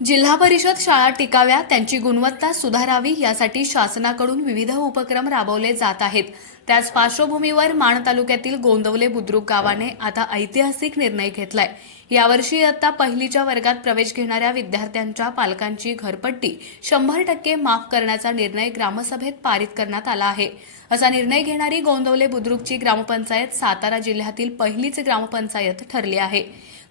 जिल्हा परिषद शाळा टिकाव्या, त्यांची गुणवत्ता सुधारावी यासाठी शासनाकडून विविध उपक्रम राबवले जात आहेत। त्याच पार्श्वभूमीवर माण तालुक्यातील गोंदवले बुद्रुक गावाने आता ऐतिहासिक निर्णय घेतलाय। यावर्षी इयत्ता पहिलीच्या वर्गात प्रवेश घेणाऱ्या विद्यार्थ्यांच्या पालकांची घरपट्टी 100% माफ करण्याचा निर्णय ग्रामसभेत पारित करण्यात आला आहे। असा निर्णय घेणारी गोंदवले बुद्रुकची ग्रामपंचायत सातारा जिल्ह्यातील पहिलीच ग्रामपंचायत ठरली आहे।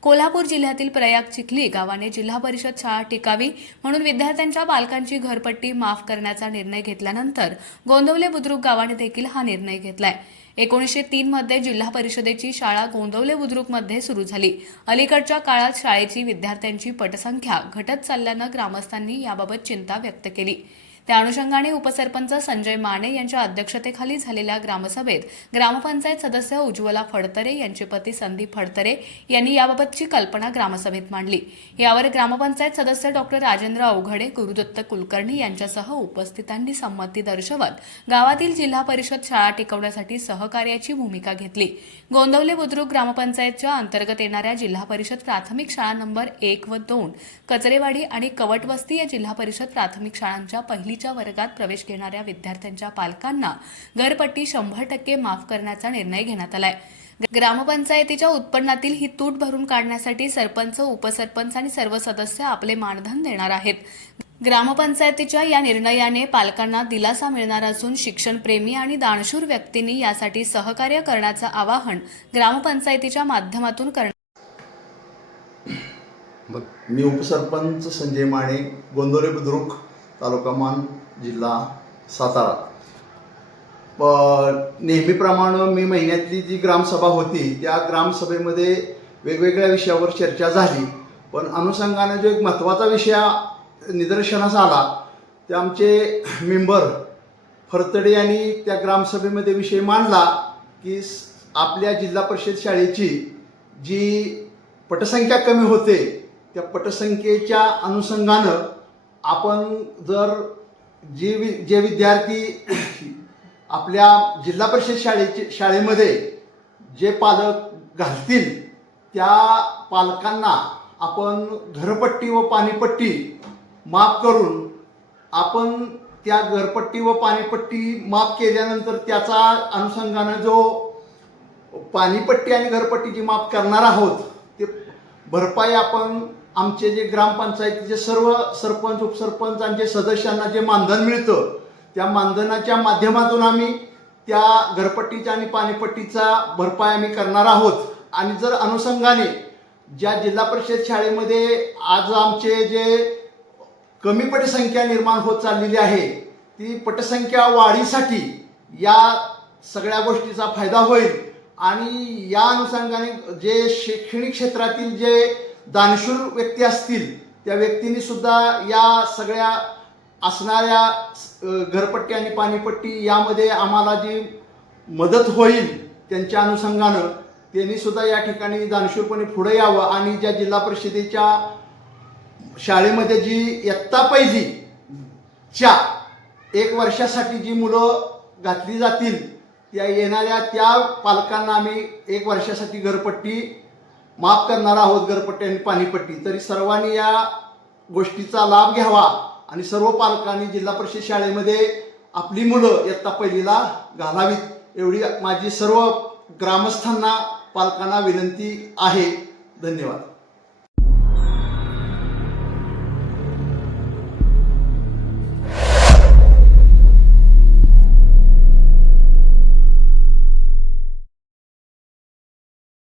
कोल्हापूर जिल्ह्यातील प्रयाग चिखली गावाने जिल्हा परिषद शाळा टिकावी म्हणून विद्यार्थ्यांच्या पालकांची घरपट्टी माफ करण्याचा निर्णय घेतल्यानंतर गोंदवले बुद्रुक गावाने देखील हा निर्णय घेतलाय। 1903 मध्ये जिल्हा परिषदेची शाळा गोंदवले बुद्रुकमध्ये सुरू झाली। अलीकडच्या काळात शाळेची विद्यार्थ्यांची पटसंख्या घटत चालल्यानं ग्रामस्थांनी याबाबत चिंता व्यक्त केली। त्या अनुषंगाने उपसरपंच संजय माने यांच्या अध्यक्षतेखाली झालेल्या ग्रामसभेत ग्रामपंचायत सदस्य उज्ज्वला फडतरे यांचे पती संदीप फडतरे यांनी याबाबतची कल्पना ग्रामसभेत मांडली। यावर ग्रामपंचायत सदस्य डॉक्टर राजेंद्र अवघडे, गुरुदत्त कुलकर्णी यांच्यासह उपस्थितांनी संमती दर्शवत गावातील जिल्हा परिषद शाळा टिकवण्यासाठी सहकार्याची भूमिका घेतली। गोंदवले बुद्रुक ग्रामपंचायतच्या अंतर्गत येणाऱ्या जिल्हा परिषद प्राथमिक शाळा नंबर 1 व 2, कचरेवाडी आणि कवटवस्ती या जिल्हा परिषद प्राथमिक शाळांच्या पहिलीच्या वर्गात प्रवेश घेणाऱ्या विद्यार्थ्यांच्या पालकांना घरपट्टी 100% माफ करण्याचा निर्णय घेण्यात आलाय। ग्रामपंचायतीच्या उत्पन्नातील ही तूट भरून काढण्यासाठी सरपंच, उपसरपंच आणि सर्व सदस्य आपले मानधन देणार आहेत। ग्रामपंचायतीच्या या निर्णयाने पालकांना दिलासा मिळणार असून शिक्षणप्रेमी आणि दानशूर व्यक्तींनी यासाठी सहकार्य करण्याचं आवाहन ग्रामपंचायतीच्या माध्यमातून करण्यात। मी उपसरपंच संजय माने, गोंदवले बुद्रुक, तालुका मान, जिल्हा सातारा। नेहमीप्रमाणे मे महिन्यातली जी ग्रामसभा होती त्या ग्रामसभेमध्ये वेगवेगळ्या विषयावर चर्चा झाली, पण अनुषंगाने जो एक महत्त्वाचा विषय निदर्शनास आला ते आमचे मेंबर फडतरे यांनी त्या ग्रामसभेमध्ये विषय मांडला की आपल्या जिल्हा परिषद शाळेची जी पटसंख्या कमी होते त्या पटसंख्येच्या अनुषंगानं आपण जर जे विद्यार्थी आपल्या जिल्हा परिषद शाळेमध्ये जे पालक घालतील त्या पालकांना आपण घरपट्टी व पाणीपट्टी माफ करून आपण त्या घरपट्टी व पाणीपट्टी माफ केल्यानंतर त्याचा अनुषंगानं जो पाणीपट्टी आणि घरपट्टी जी माफ करणार आहोत ते भरपाई आपण आमचे जे ग्रामपंचायतीचे सर्व सरपंच, उपसरपंच आणि जे सदस्यांना जे मानधन मिळतं त्या मानधनाच्या माध्यमातून आम्ही त्या घरपट्टीचा आणि पाणीपट्टीचा भरपाई आम्ही करणार आहोत। आणि जर अनुषंगाने ज्या जिल्हा परिषद शाळेमध्ये आज आमचे जे कमी पटसंख्या निर्माण होत चाललेली आहे ती पटसंख्या वाढीसाठी या सगळ्या गोष्टीचा फायदा होईल। आणि या अनुषंगाने जे शैक्षणिक क्षेत्रातील जे दानशूर व्यक्ती असतील त्या व्यक्तींनी सुद्धा या सगळ्या असणाऱ्या घरपट्टी आणि पाणीपट्टी यामध्ये आम्हाला जी मदत होईल त्यांच्या अनुषंगानं त्यांनी सुद्धा या ठिकाणी दानशूरपणे पुढे यावं। आणि ज्या जिल्हा परिषदेच्या शाळेमध्ये जी इयत्ता पहिलीच्या 1 वर्षासाठी जी मुलं घातली जातील त्या येणाऱ्या त्या पालकांना आम्ही 1 वर्षासाठी घरपट्टी माफ करणार आहोत, घरपट्टी आणि पाणीपट्टी। तरी सर्वांनी या गोष्टीचा लाभ घ्यावा आणि सर्व पालकांनी जिल्हा परिषद शाळेमध्ये आपली मुलं इयत्ता पहिलीला घालावीत एवढी माझी सर्व ग्रामस्थांना, पालकांना विनंती आहे। धन्यवाद।